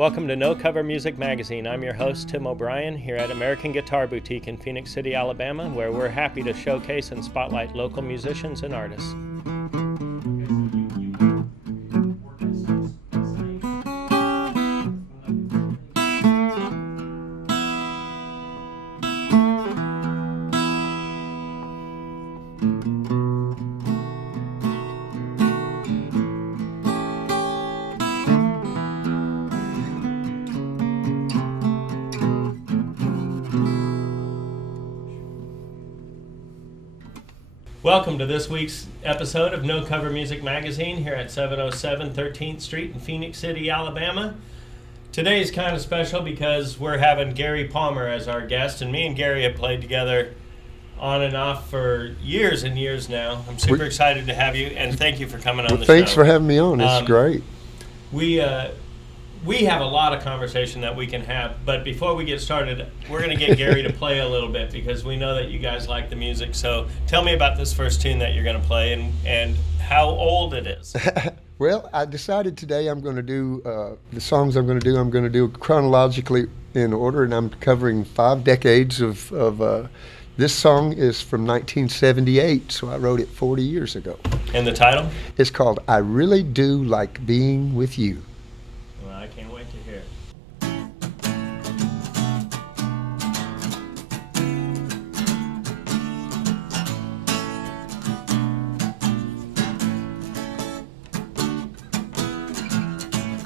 Welcome to No Cover Music Magazine. I'm your host, Tim O'Brien, here at American Guitar Boutique in Phoenix City, Alabama, where we're happy to showcase and spotlight local musicians and artists. Welcome to this week's episode of No Cover Music Magazine here at 707 13th Street in Phoenix City, Alabama. Today is kind of special because we're having Gary Parmer as our guest, and me and Gary have played together on and off for years and years now. I'm super excited to have you, and thank you for coming on the show. Thanks for having me on. It's great. We have a lot of conversation that we can have, but before we get started, we're going to get Gary to play a little bit because we know that you guys like the music. So tell me about this first tune that you're going to play and how old it is. Well, I decided today I'm going to do the songs I'm going to do chronologically in order, and I'm covering 5 decades of this song is from 1978, so I wrote it 40 years ago. And the title? It's called I Really Do Like Being With You. I can't wait to hear it. I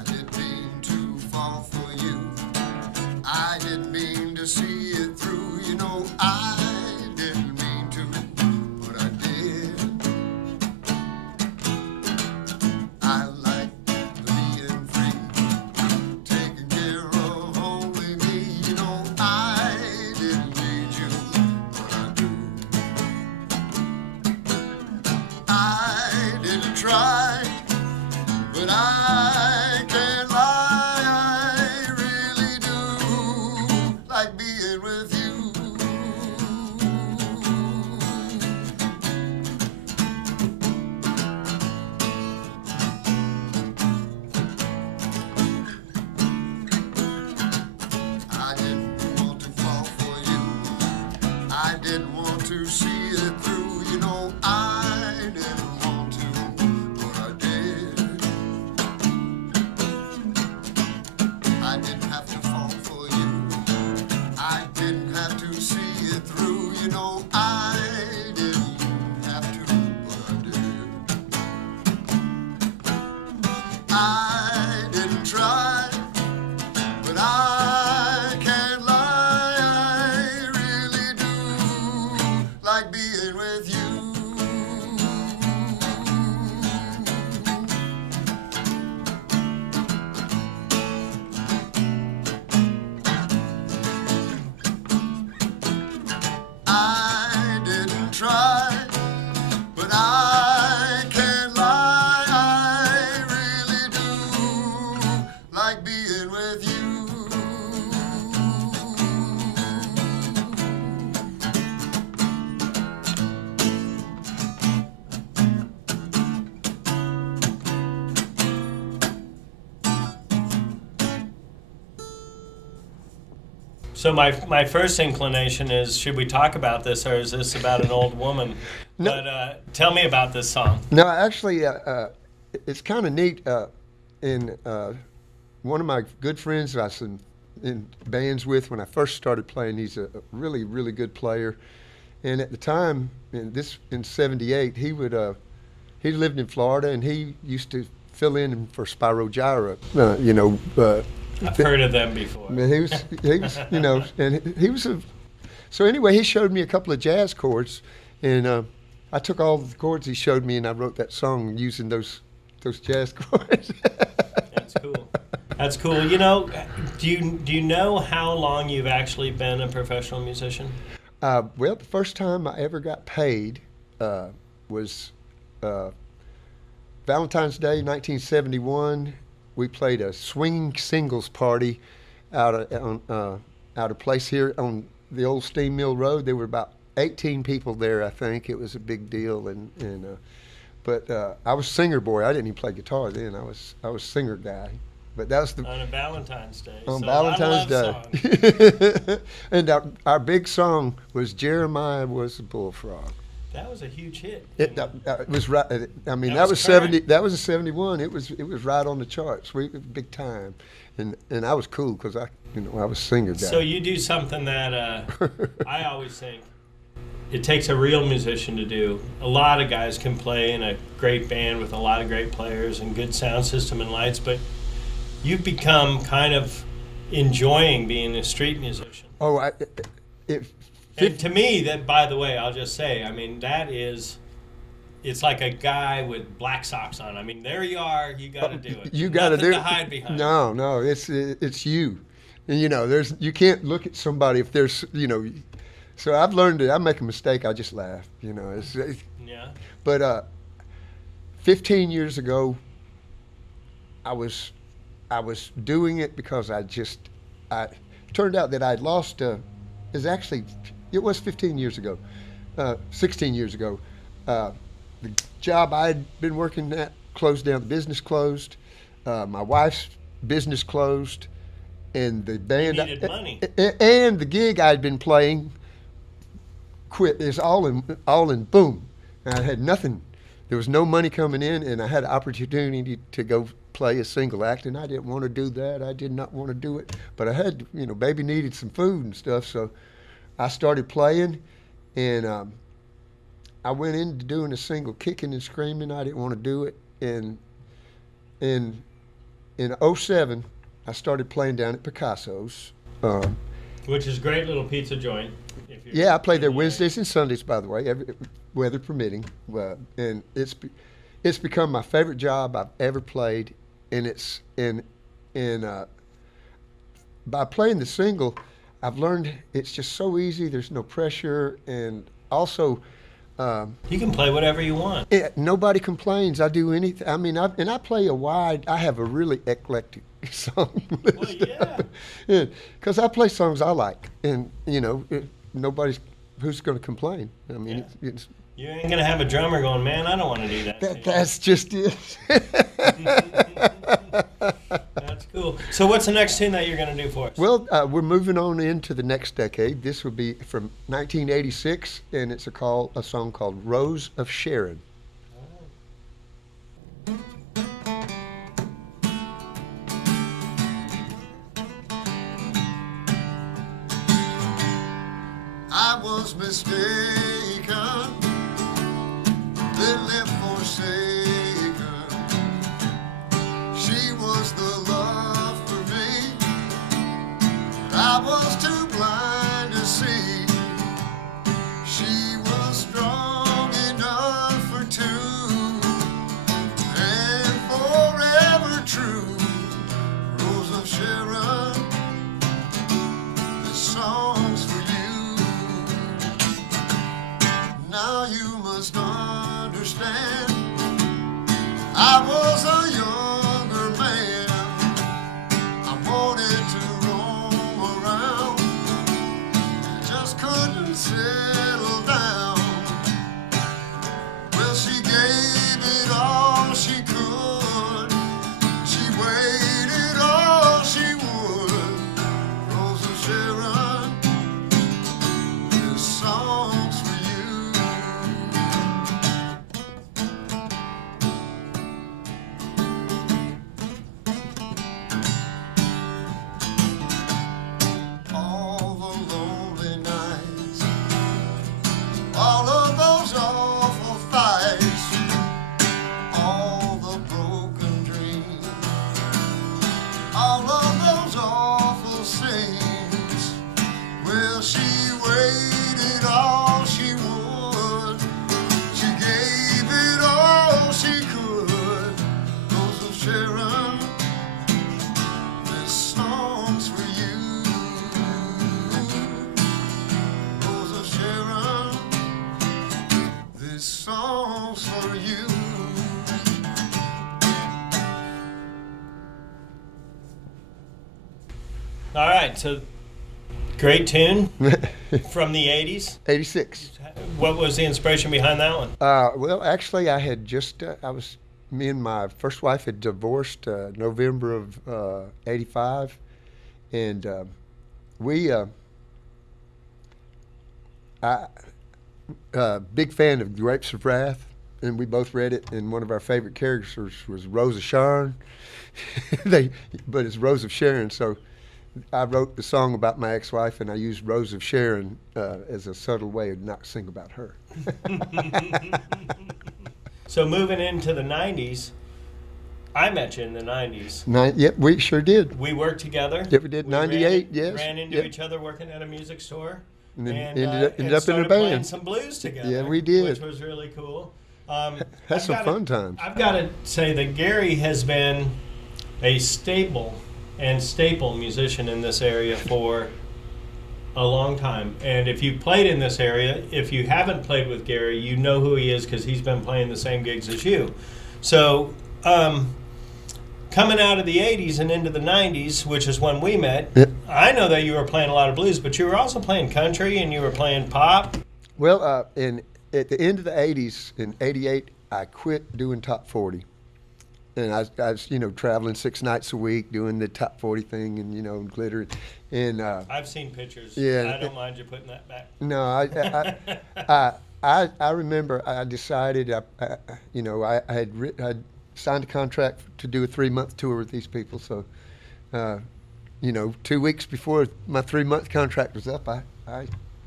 didn't mean to fall for you. I didn't mean to see it through. You know, I didn't mean to, but I did. I like being free, taking care of only me. You know, I didn't need you, but I do. I didn't try, but I can't lie. I really do like being with you. I didn't want to fall for you. I didn't want to see it through. You know, I didn't want to, but I did. I didn't have to fall for you. I didn't have to see it through. You know, I didn't have to, but I did. I didn't try, but I can't lie. I really do like being with you. I didn't try, but I can't lie. I really do like being with you. So my first inclination is, should we talk about this, or is this about an old woman? No. But tell me about this song. No, actually, it's kind of neat. One of my good friends I was in bands with when I first started playing, he's a really, really good player. And at the time, in '78, he lived in Florida, and he used to fill in for Spyro Gyra, I've heard of them before. and he was, and he was so anyway, he showed me a couple of jazz chords, and I took all the chords he showed me, and I wrote that song using those jazz chords. That's cool. That's cool. You know, do you know how long you've actually been a professional musician? Well, the first time I ever got paid was Valentine's Day, 1971. We played a swinging singles party out a place here on the old Steam Mill Road. There were about 18 people there, I think. It was a big deal, but I was singer boy. I didn't even play guitar then. I was singer guy. But that was the on a Valentine's Day. on So Valentine's I love Day. songs. And our big song was "Jeremiah Was a Bullfrog." That was a huge hit. It was right. I mean, That that was was 70. current. That was a 71. It was right on the charts. Big time, and I was cool because I was singer guy. So you do something that I always think it takes a real musician to do. A lot of guys can play in a great band with a lot of great players and good sound system and lights, but you've become kind of enjoying being a street musician. Oh, And to me, that, by the way, I'll just say, I mean, it's like a guy with black socks on. I mean, there you are. You got to do it. You got to do Nothing it. to hide behind. No, it's you. And you can't look at somebody if there's So I've learned that I make a mistake, I just laugh. Yeah. But 15 years ago, I was doing it because I turned out that I'd lost. It was 15 years ago, 16 years ago. The job I'd been working at closed down. The business closed. My wife's business closed, and the band You needed money. and the gig I'd been playing quit. It's all in boom. I had nothing. There was no money coming in, and I had an opportunity to go play a single act, and I didn't want to do that. I did not want to do it, but I had, baby needed some food and stuff, so I started playing, and I went into doing a single, kicking and screaming. I didn't want to do it, and in '07, I started playing down at Picasso's. Which is a great little pizza joint. Yeah, I play there Wednesdays and Sundays, by the way, weather permitting. And it's become my favorite job I've ever played. And by playing the single, I've learned it's just so easy. There's no pressure, and also you can play whatever you want. nobody complains. I do anything. I mean, I play I have a really eclectic song list. Well, yeah. Because I play songs I like, and nobody's who's going to complain. I mean, Yeah. You ain't going to have a drummer going, man, I don't want to do that. that's just it. That's cool. So what's the next tune that you're going to do for us? Well, we're moving on into the next decade. This will be from 1986, and it's a song called "Rose of Sharon." I was mistaken, little forsaken. She was the love for me. I was too blind to see. She was strong enough for two, and forever true. Rose of Sharon, this song's for you. Now you must understand, I was a younger man. I wanted to roam around, just couldn't settle down. Well, she gave it all she could. She waited all she would. Rose of Sharon, this song's for you. All the lonely nights, all of those awful fights, all the broken dreams, all of those awful scenes. Well, she waited all she would. She gave it all she could. Rose of Sharon, this song's for you. Rose of Sharon, this song's for you. All right, so great tune from the 80s. 86. What was the inspiration behind that one? Well, actually, I had just, I was me and my first wife had divorced November of '85, and we big fan of Grapes of Wrath, and we both read it. And one of our favorite characters was Rose of Sharon. But it's Rose of Sharon. So I wrote the song about my ex-wife, and I used Rose of Sharon as a subtle way of not sing about her. So moving into the '90s, I met you in the '90s. Yep, we sure did. We worked together. Yep, we did. '98, yes. Ran into yep. each other working at a music store. And then And ended up in a started playing band. some blues together. Yeah, we did. Which was really cool. Had some fun times. I've got to say that Gary has been a staple musician in this area for a long time. And if you played in this area, if you haven't played with Gary, you know who he is because he's been playing the same gigs as you. So coming out of the '80s and into the '90s, which is when we met, yep. I know that you were playing a lot of blues, but you were also playing country and you were playing pop. Well, at the end of the '80s, in '88, I quit doing top 40. And I was, traveling 6 nights a week doing the top 40 thing and, glitter. And I've seen pictures. Yeah. I don't mind you putting that back. No, I remember I decided, I'd signed a contract to do a 3-month tour with these people. So, 2 weeks before my 3-month contract was up, I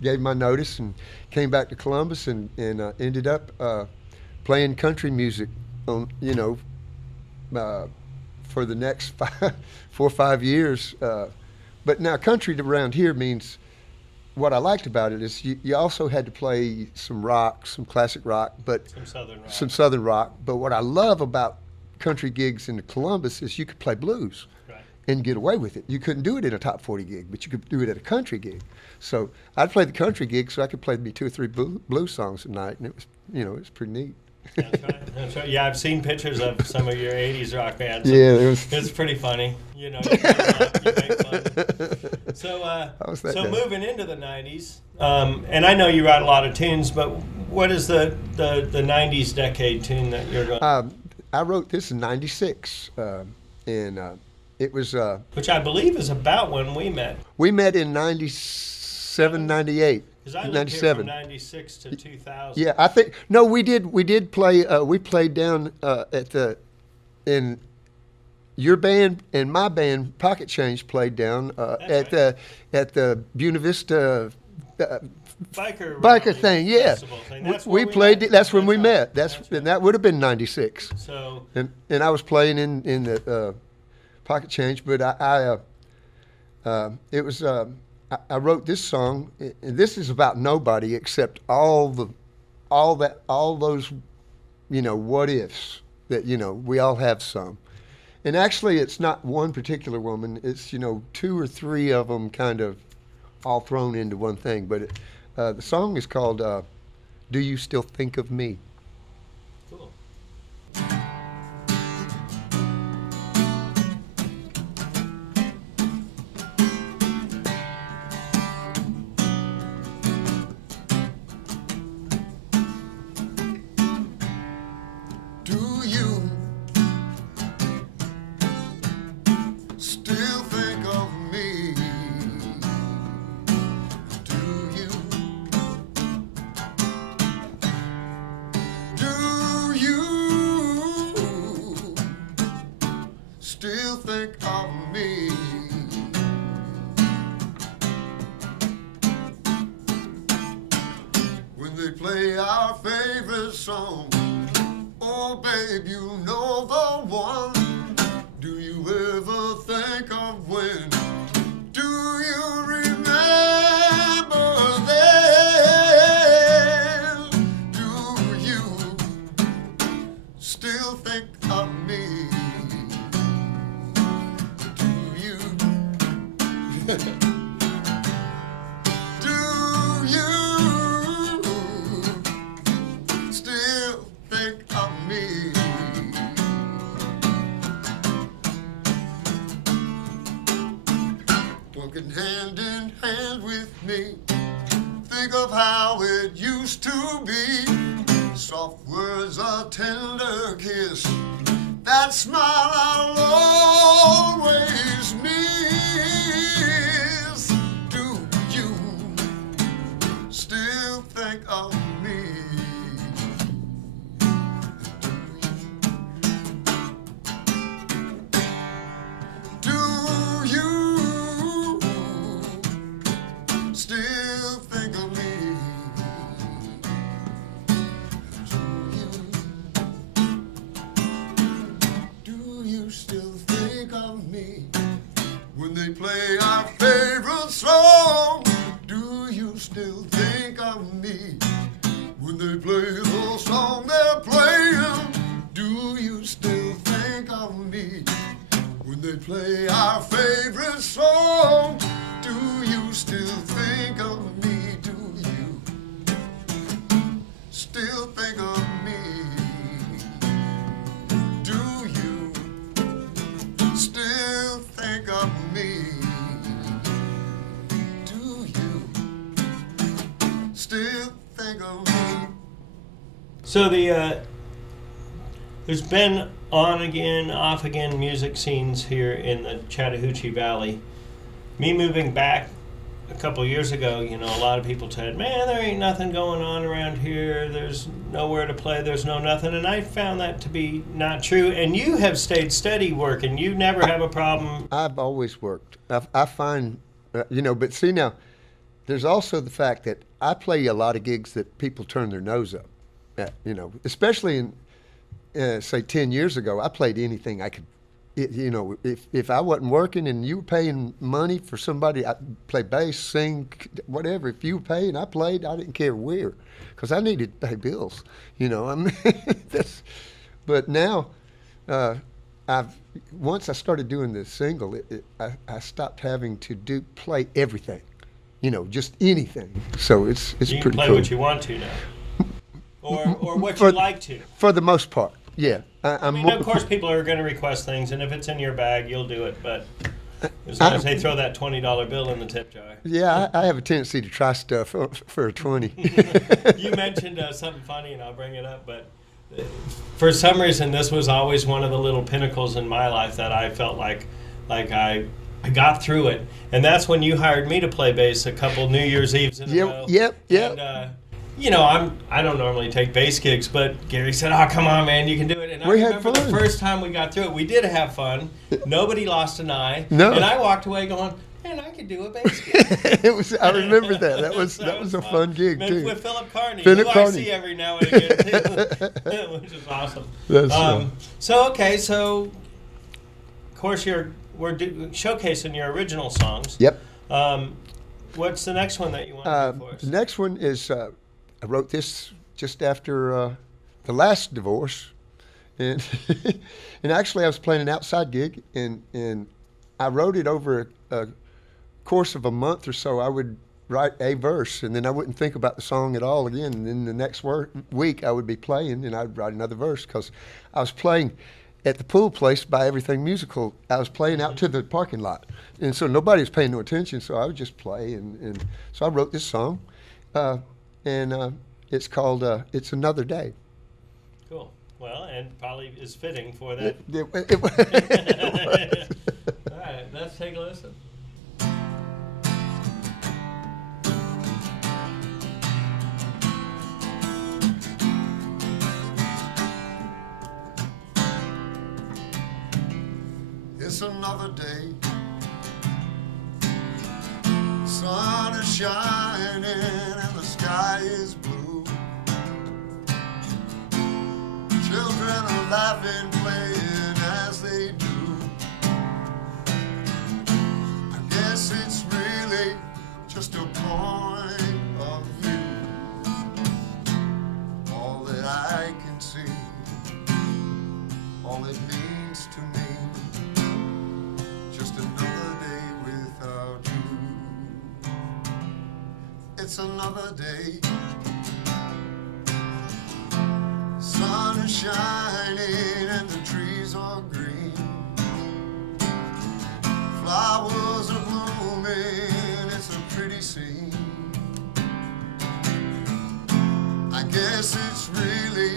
gave my notice and came back to Columbus and ended up playing country music on, for the next 4 or 5 years. But now country around here means, what I liked about it is you also had to play some rock, some classic rock, but some southern rock. But what I love about country gigs in Columbus is you could play blues. Right. And get away with it. You couldn't do it in a top 40 gig, but you could do it at a country gig. So I'd play the country gig so I could play me 2 or 3 blues songs a night, and it was, it was pretty neat. That's right. That's right. Yeah, I've seen pictures of some of your '80s rock bands. Yeah, it's pretty funny. You make fun. So moving into the '90s, and I know you write a lot of tunes, but what is the '90s decade tune that you're going? I wrote this in '96, and it was. Which I believe is about when we met. We met in '97, '98. Because I lived here from '96 to 2000. Yeah, I think we did play. We played down in your band and my band, Pocket Change, played down at the Buena Vista biker thing. Yeah, thing. We played. That's when we met. And that would have been '96. So and I was playing in the Pocket Change, but it was. I wrote this song, and this is about nobody except all those, what ifs that, we all have some. And actually, it's not one particular woman. It's, 2 or 3 of them kind of all thrown into one thing. But the song is called Do You Still Think of Me? Cool. Still think of me. When they play our favorite song, oh babe, you know the one. Do you ever think of when? Do you remember then? Do you still think of me? Do you still think of me? Walking hand in hand with me. Think of how it used to be. soft words, a tender kiss, that smile I'll always miss. Do you still think of me? Do you still think of me? Still think of me when they play our favorite song? Do you still think of me when they play the song they're playing? Do you still think of me when they play our favorite song? Do you still think of me? Do you still think of me? Still think of me? Do you still think of me? So there's been on again, off again music scenes here in the Chattahoochee Valley. Me moving back a couple of years ago, a lot of people said, man, there ain't nothing going on around here. There's nowhere to play. There's no nothing. And I found that to be not true. And you have stayed steady working. You never have a problem. I've always worked. I find, but see now, there's also the fact that I play a lot of gigs that people turn their nose up at, especially in, say, 10 years ago, I played anything I could. If I wasn't working and you were paying money for somebody, I'd play bass, sing, whatever. If you were paying, I played. I didn't care where, because I needed to pay bills. But now, once I started doing the single, I stopped having to play everything, just anything. So it's pretty cool. You can play what you want to now, or what you like to. For the most part. Yeah, I mean, of course, people are going to request things, and if it's in your bag, you'll do it. But as long as they throw that $20 bill in the tip jar. Yeah, I have a tendency to try stuff for a 20. You mentioned something funny, and I'll bring it up. But for some reason, this was always one of the little pinnacles in my life that I felt like I got through it, and that's when you hired me to play bass a couple New Year's Eves in a row. Yep. And, I don't normally take bass gigs, but Gary said, "Oh, come on, man, you can do it." And I remember the first time we got through it, we did have fun. Nobody lost an eye. No. And I walked away going, "Man, I could do a bass gig." I remember that. That was a fun gig too. With Philip Carney, who I see every now and again too, which is awesome. So of course we're showcasing your original songs. Yep. What's the next one that you want to do for us? The next one is. I wrote this just after the last divorce, and and actually I was playing an outside gig, and I wrote it over a course of a month or so. I would write a verse, and then I wouldn't think about the song at all again. And then the next week I would be playing, and I'd write another verse, because I was playing at the pool place by Everything Musical. I was playing out to the parking lot, and so nobody was paying no attention. So I would just play, and so I wrote this song. And it's called It's Another Day. Cool. Well, and probably is fitting for that. It was. All right, let's take a listen. It's another day. Sun is shining and the sky is blue. Children are laughing, playing as they do. I guess it's really just a point of view. All that I can see, all it means to me, just another day without you. It's another day. Sun is shining and the trees are green. Flowers are blooming, it's a pretty scene. I guess it's really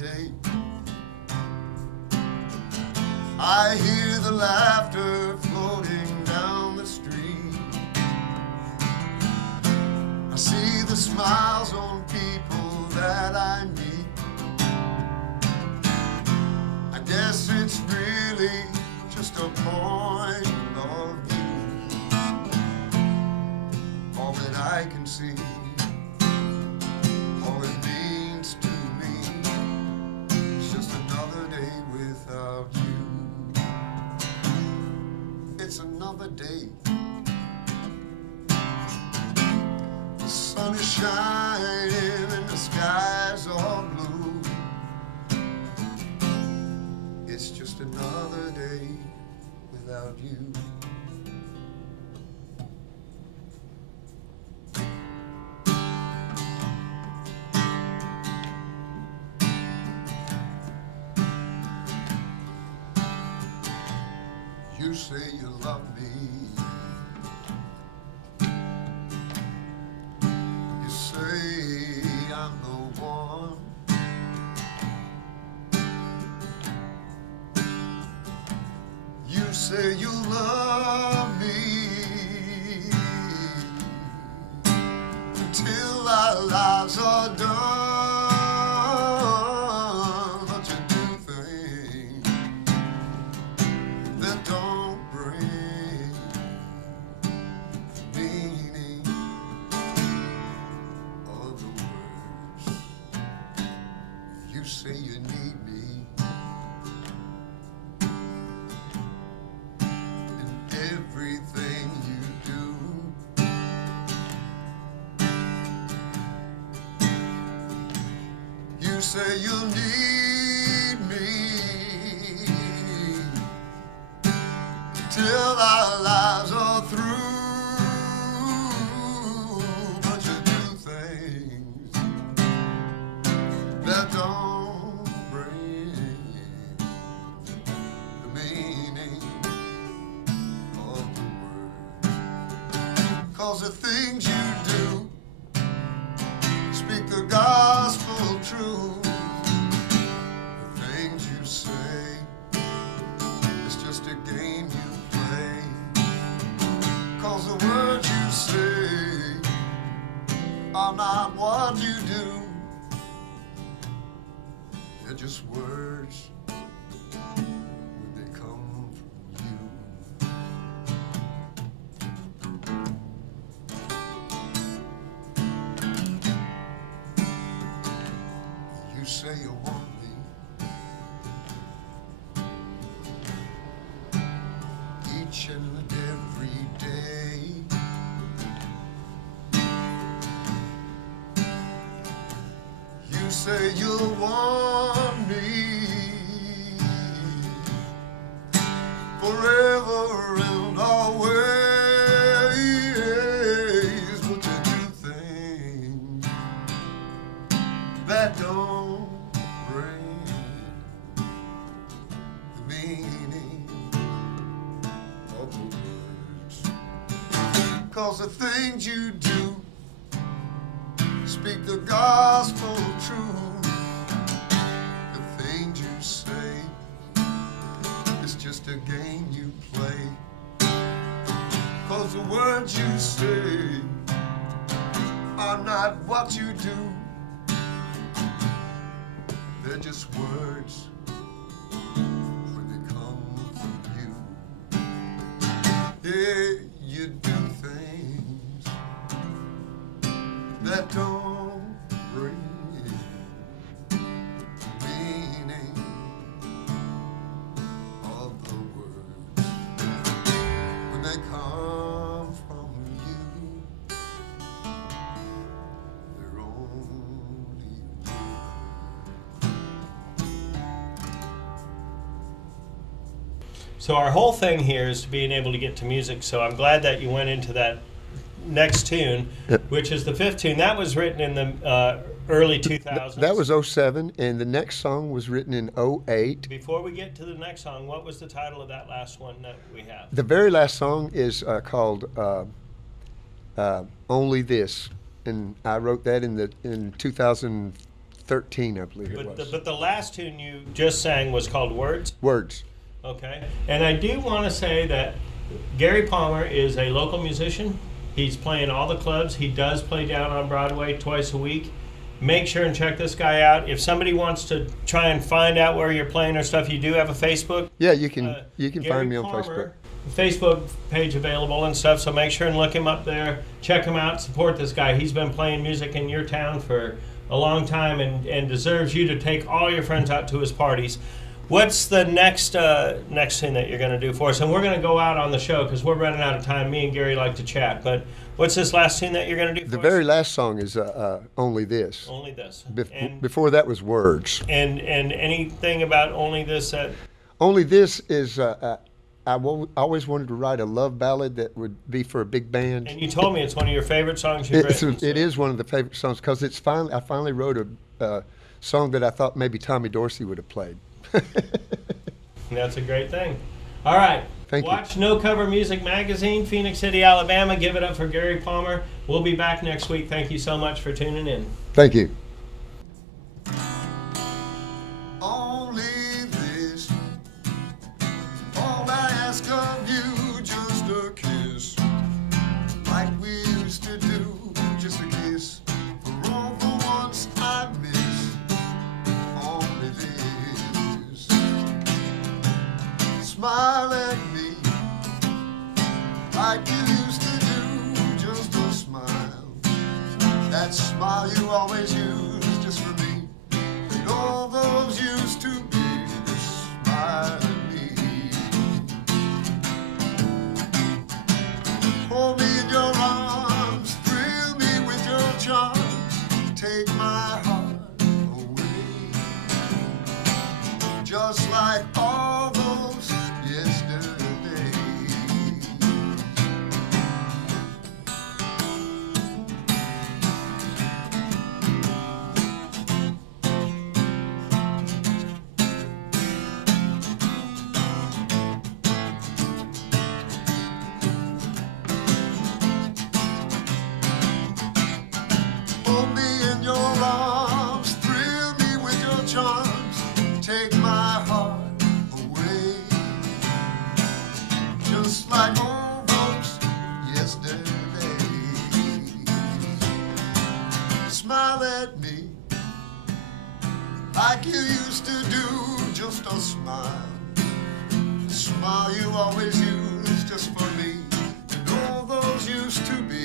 day. I hear the laughter floating down the street. I see the smiles on people that I meet. I guess it's really just a point of view. All that I can see, all it means to me, it's just another day without you. It's another day. The sun is shining and the skies are blue. It's just another day without you. You say you love me. You say I'm the one. You say you love me until our lives are done. But you do things that don't bring meaning of the words. You say you need me, and everything you do. You say you'll need me till our lives are through, but you do things that don't bring the meaning of the words. 'Cause the things you do speak the gospel true. The things you say, it's just a game you play. 'Cause the words you say are not what you do. They're just words when they come from you. You say you want me. Each and every day. You say you'll want me forever and always, but you do things that don't bring the meaning of the words. 'Cause the things you do speak the gospel true. The things you say, it's just a game you play. 'Cause the words you say are not what you do. They're just words when they come from you. Yeah, you do things that don't bring meaning of the words. When they come from you, they're only So our whole thing here is being able to get to music. So I'm glad that you went into that next tune, Yep. which is the fifth tune. That was written in the early 2000s. That was 07, and the next song was written in 08. Before we get to the next song, what was the title of that last one that we have? The very last song is called Only This, and I wrote that in 2003 13, I believe it was. But the last tune you just sang was called Words? Words. Okay. And I do want to say that Gary Parmer is a local musician. He's playing all the clubs. He does play down on Broadway twice a week. Make sure and check this guy out. If somebody wants to try and find out where you're playing or stuff, you do have a Facebook. Yeah, you can Gary find me on Parmer, Facebook. Facebook page available and stuff, so make sure and look him up there. Check him out. Support this guy. He's been playing music in your town for a long time and deserves you to take all your friends out to his parties. What's the next thing that you're going to do for us? And we're going to go out on the show because we're running out of time. Me and Gary like to chat. But what's this last tune that you're going to do for us? The very last song is Only This. Only This. Before that was Words. And anything about Only This? Only This is, I always wanted to write a love ballad that would be for a big band. And you told me it's one of your favorite songs you've written. It is one of the favorite songs because I finally wrote a song that I thought maybe Tommy Dorsey would have played. That's a great thing. All right. Thank you. Watch No Cover Music Magazine, Phoenix City, Alabama. Give it up for Gary Parmer. We'll be back next week. Thank you so much for tuning in. Thank you. Only this, all I ask of you, just a kiss, like we used to do, just a kiss, for all the ones I miss. Only this, smile at me, like you used to do, just a smile, that smile you always use just for me. All those used to be smile at me. Hold me in your arms, thrill me with your charms, take my heart away, just like all those yesterdays. Hold me in your arms, thrill me with your charms, take my heart away, just like all those yesterdays. Smile at me, like you used to do, just a smile, the smile you always use just for me, and all those used to be